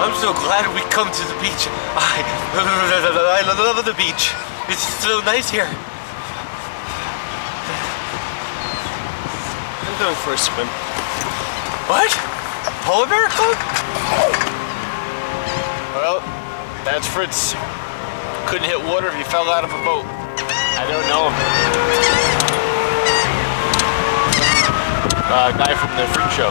I'm so glad we come to the beach. I love the beach. It's so nice here. I'm going for a swim. What? Polar bear club? Well, that's Fritz. Couldn't hit water if he fell out of a boat. I don't know him. Guy from the Freak Show.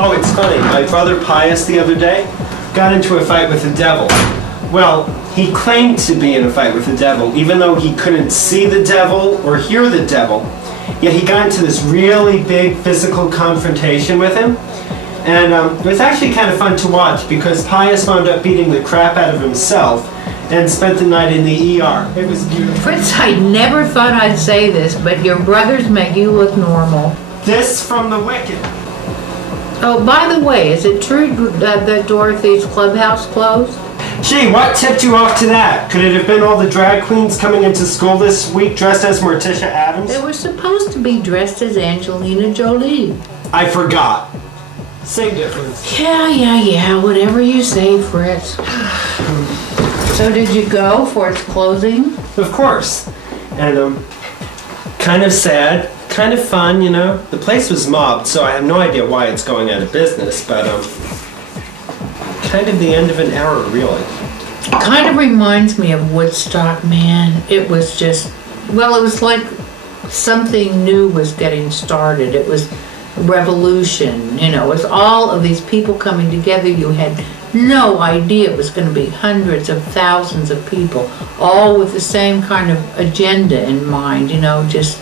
Oh, it's funny. My brother Pius the other day got into a fight with the devil. Well, he claimed to be in a fight with the devil, even though he couldn't see the devil or hear the devil. Yet he got into this really big physical confrontation with him. And it was actually kind of fun to watch because Pius wound up beating the crap out of himself and spent the night in the ER. It was beautiful. Fritz, I never thought I'd say this, but your brothers make you look normal. This from the Wicked. Oh, by the way, is it true that Dorothy's clubhouse closed? Gee, what tipped you off to that? Could it have been all the drag queens coming into school this week dressed as Morticia Addams? They were supposed to be dressed as Angelina Jolie. I forgot. Same difference. Yeah, whatever you say, Fritz. So did you go for its closing? Of course. And, kind of sad. Kind of fun, you know. The place was mobbed, so I have no idea why it's going out of business, but kind of the end of an era, really. Kind of reminds me of Woodstock, man. It was just, well, it was like something new was getting started. It was revolution, you know. It was all of these people coming together. You had no idea it was going to be hundreds of thousands of people, all with the same kind of agenda in mind, you know, just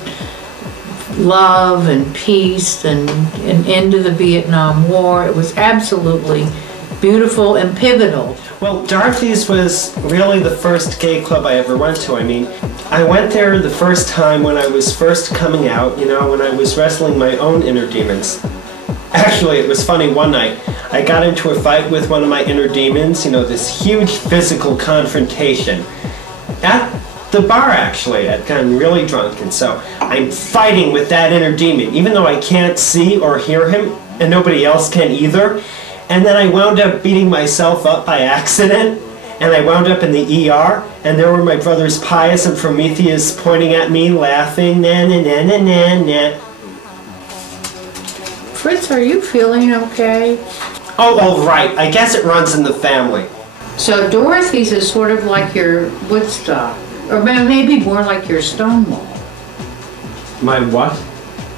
love and peace and an end to the Vietnam War. It was absolutely beautiful and pivotal. Well, Dorothy's was really the first gay club I ever went to. I mean, I went there the first time when I was first coming out, you know, when I was wrestling my own inner demons. Actually, it was funny, one night I got into a fight with one of my inner demons, you know, this huge physical confrontation. At the bar, actually. I'd gotten really drunk, and so I'm fighting with that inner demon, even though I can't see or hear him, and nobody else can either. And then I wound up beating myself up by accident, and I wound up in the ER, and there were my brothers Pius and Prometheus pointing at me, laughing, na-na-na-na-na-na. Fritz, are you feeling okay? Oh, all right. I guess it runs in the family. So Dorothy's is sort of like your Woodstock. Or maybe more like your Stonewall. My what?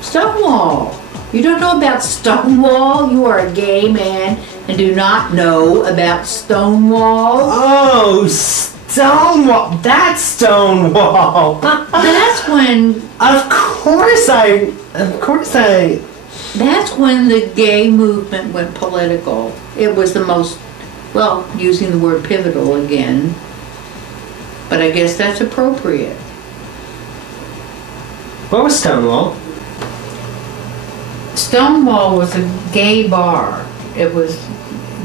Stonewall. You don't know about Stonewall? You are a gay man and do not know about Stonewall? Oh, Stonewall. That's Stonewall. That's when... Of course I... That's when the gay movement went political. It was the most, well, using the word pivotal again. But I guess that's appropriate. What was Stonewall? Stonewall was a gay bar. It was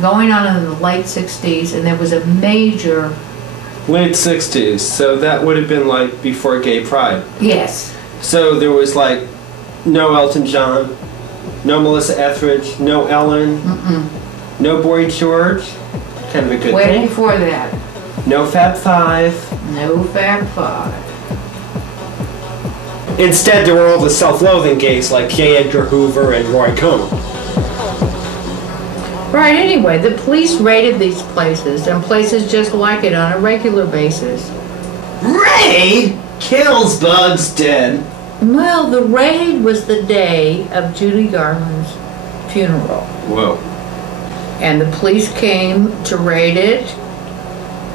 going on in the late 60s, and there was a major... Late 60s, so that would have been like before Gay Pride. Yes. So there was like no Elton John, no Melissa Etheridge, no Ellen, no Boy George. Kind of a good Way thing. before that. No Fab Five. No Fab Five. Instead, there were all the self-loathing gays like J. Edgar Hoover and Roy Cohn. Right, anyway, the police raided these places and places just like it on a regular basis. Raid? Kills bugs dead. Well, the raid was the day of Judy Garland's funeral. Whoa. And the police came to raid it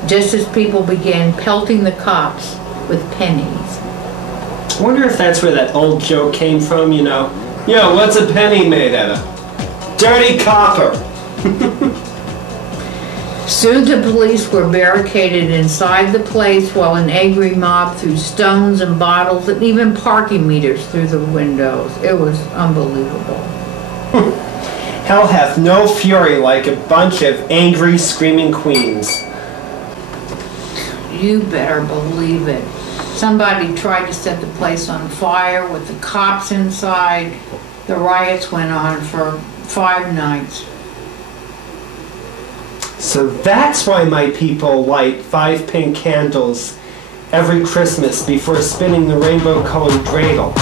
just as people began pelting the cops with pennies. I wonder if that's where that old joke came from, you know. Yo, what's a penny made out of? Dirty copper. Soon the police were barricaded inside the place while an angry mob threw stones and bottles and even parking meters through the windows. It was unbelievable. Hell hath no fury like a bunch of angry, screaming queens. You better believe it. Somebody tried to set the place on fire with the cops inside. The riots went on for 5 nights. So that's why my people light 5 pink candles every Christmas before spinning the rainbow-colored dreidel.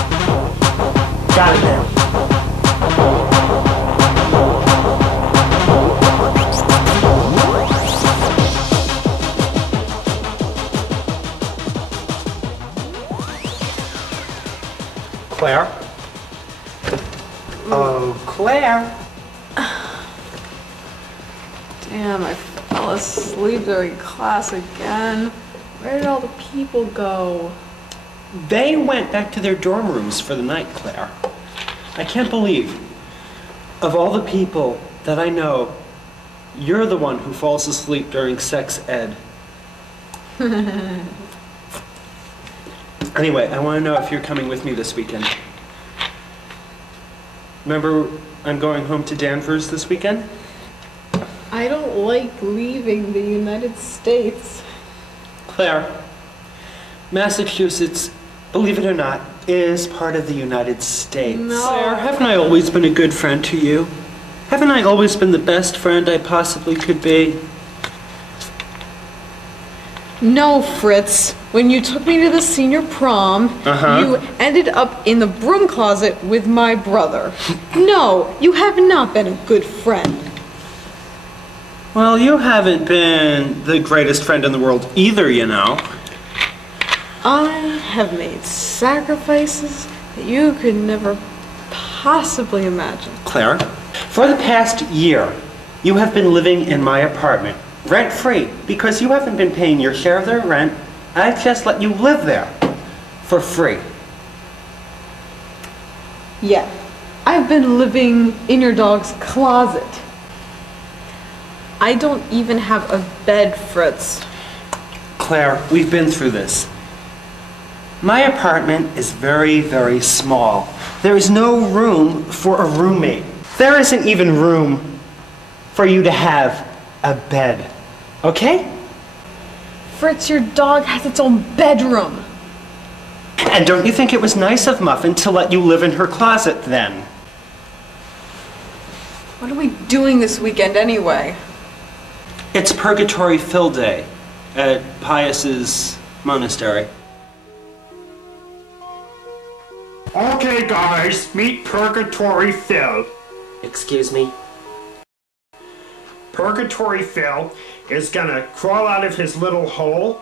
Got it now. Claire? Oh, Claire. Damn, I fell asleep during class again. Where did all the people go? They went back to their dorm rooms for the night, Claire. I can't believe, of all the people that I know, you're the one who falls asleep during sex ed. Anyway, I want to know if you're coming with me this weekend. Remember, I'm going home to Danvers this weekend? I don't like leaving the United States. Claire, Massachusetts, believe it or not, is part of the United States. No. Claire, haven't I always been a good friend to you? Haven't I always been the best friend I possibly could be? No, Fritz. When you took me to the senior prom, you ended up in the broom closet with my brother. No, you have not been a good friend. Well, you haven't been the greatest friend in the world either, you know. I have made sacrifices that you could never possibly imagine. Claire, for the past year, you have been living in my apartment, rent-free, because you haven't been paying your share of the rent. I've just let you live there for free. Yeah, I've been living in your dog's closet. I don't even have a bed, Fritz. Claire, we've been through this. My apartment is very, very small. There is no room for a roommate. There isn't even room for you to have a bed. Okay? Fritz, your dog has its own bedroom. And don't you think it was nice of Muffin to let you live in her closet then? What are we doing this weekend anyway? It's Purgatory Fill Day at Pius's monastery. Okay, guys, meet Purgatory Phil. Excuse me? Purgatory Phil is gonna crawl out of his little hole,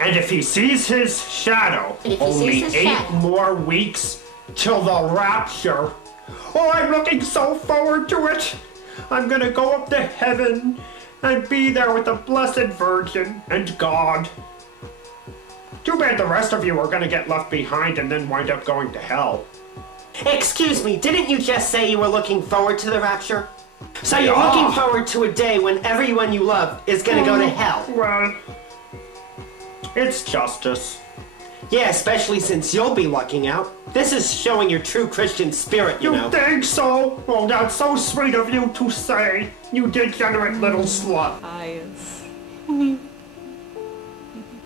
and if he sees his shadow, only 8 more weeks till the rapture. Oh, I'm looking so forward to it. I'm gonna go up to heaven and be there with the Blessed Virgin and God. Too bad the rest of you are gonna get left behind and then wind up going to hell. Excuse me, didn't you just say you were looking forward to the rapture? So you're looking forward to a day when everyone you love is gonna go to hell? Well, it's justice. Yeah, especially since you'll be lucking out. This is showing your true Christian spirit, you know. You think so? Well, that's so sweet of you to say, you degenerate little slut.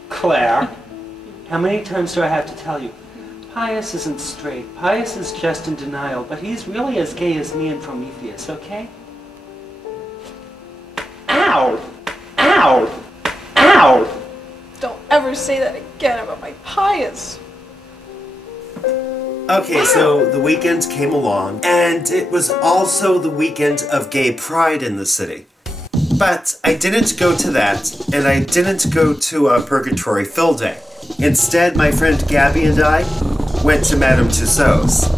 Claire, how many times do I have to tell you? Pius isn't straight. Pius is just in denial, but he's really as gay as me and Prometheus, okay? Ow! Ow! Ow! Don't ever say that again about my Pius. Okay, so the weekend came along, and it was also the weekend of gay pride in the city. But I didn't go to that, and I didn't go to Purgatory Fill Day. Instead, my friend Gabby and I went to Madame Tussauds.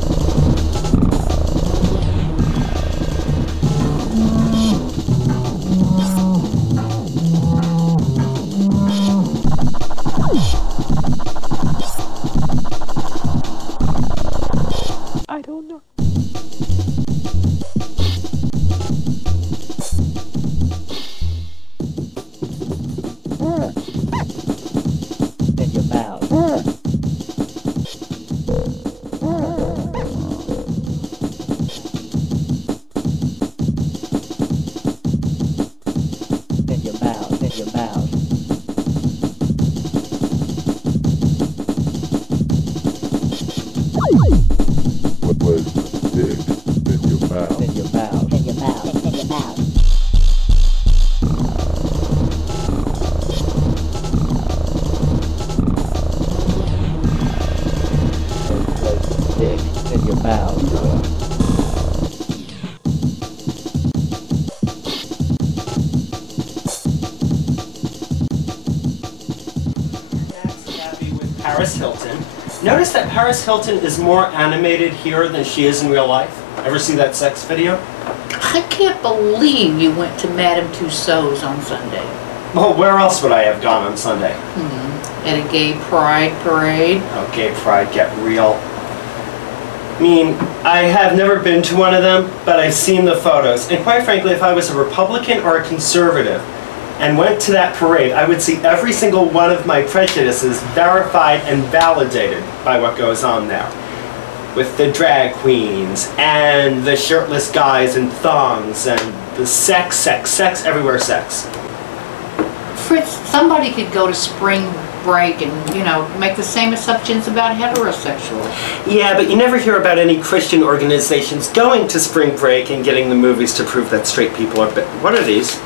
Paris Hilton. Notice that Paris Hilton is more animated here than she is in real life. Ever see that sex video? I can't believe you went to Madame Tussauds on Sunday. Well, where else would I have gone on Sunday? At a gay pride parade. Oh, gay pride, get real. I mean, I have never been to one of them, but I've seen the photos. And quite frankly, if I was a Republican or a conservative and went to that parade, I would see every single one of my prejudices verified and validated by what goes on there. With the drag queens, and the shirtless guys in thongs, and the sex, everywhere sex. Fritz, somebody could go to spring break and, you know, make the same assumptions about heterosexuals. Yeah, but you never hear about any Christian organizations going to spring break and getting the movies to prove that straight people are... What are these?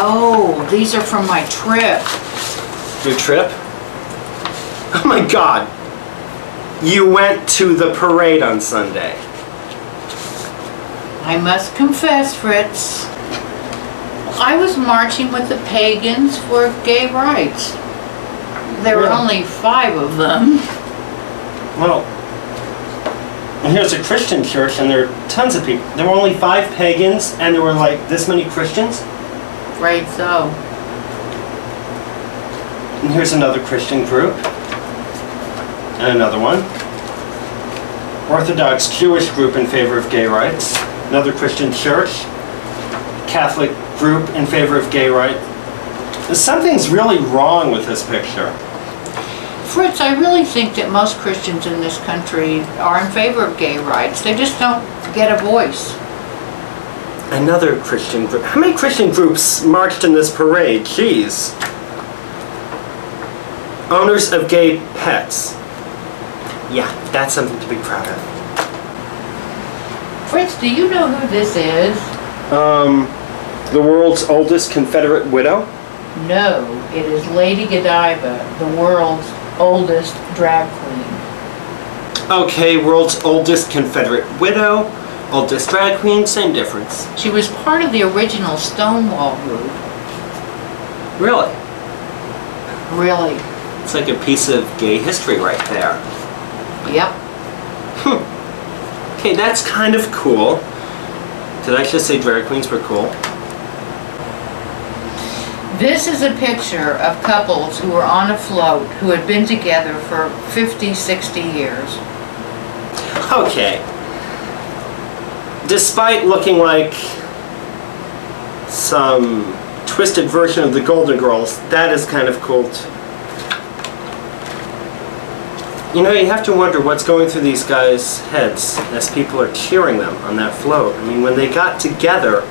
Oh, these are from my trip. Your trip? Oh my God. You went to the parade on Sunday. I must confess, Fritz, I was marching with the pagans for gay rights. There were only 5 of them. Well, here's a Christian church and there are tons of people. There were only 5 pagans and there were like this many Christians? Right so. And here's another Christian group. And another one. Orthodox Jewish group in favor of gay rights. Another Christian church. Catholic group in favor of gay rights. Something's really wrong with this picture. Fritz, I really think that most Christians in this country are in favor of gay rights. They just don't get a voice. Another Christian group. How many Christian groups marched in this parade? Jeez. Owners of gay pets. Yeah, that's something to be proud of. Fritz, do you know who this is? The world's oldest Confederate widow? No, it is Lady Godiva, the world's oldest drag queen. Okay, world's oldest Confederate widow, oldest drag queen, same difference. She was part of the original Stonewall group. Really? Really? It's like a piece of gay history right there. Yep. Okay, that's kind of cool. Did I just say drag queens were cool? This is a picture of couples who were on a float who had been together for 50, 60 years. Okay. Despite looking like some twisted version of the Golden Girls, that is kind of cool too. You know, you have to wonder what's going through these guys' heads as people are cheering them on that float. I mean, when they got together,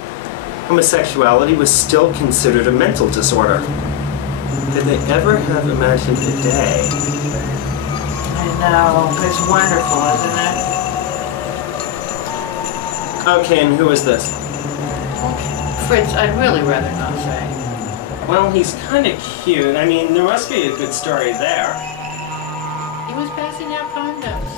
homosexuality was still considered a mental disorder. Could they ever have imagined a day? I know. It's wonderful, isn't it? Okay, and who is this? Fritz, I'd really rather not say. Well, he's kind of cute. I mean, there must be a good story there. He was passing out condoms.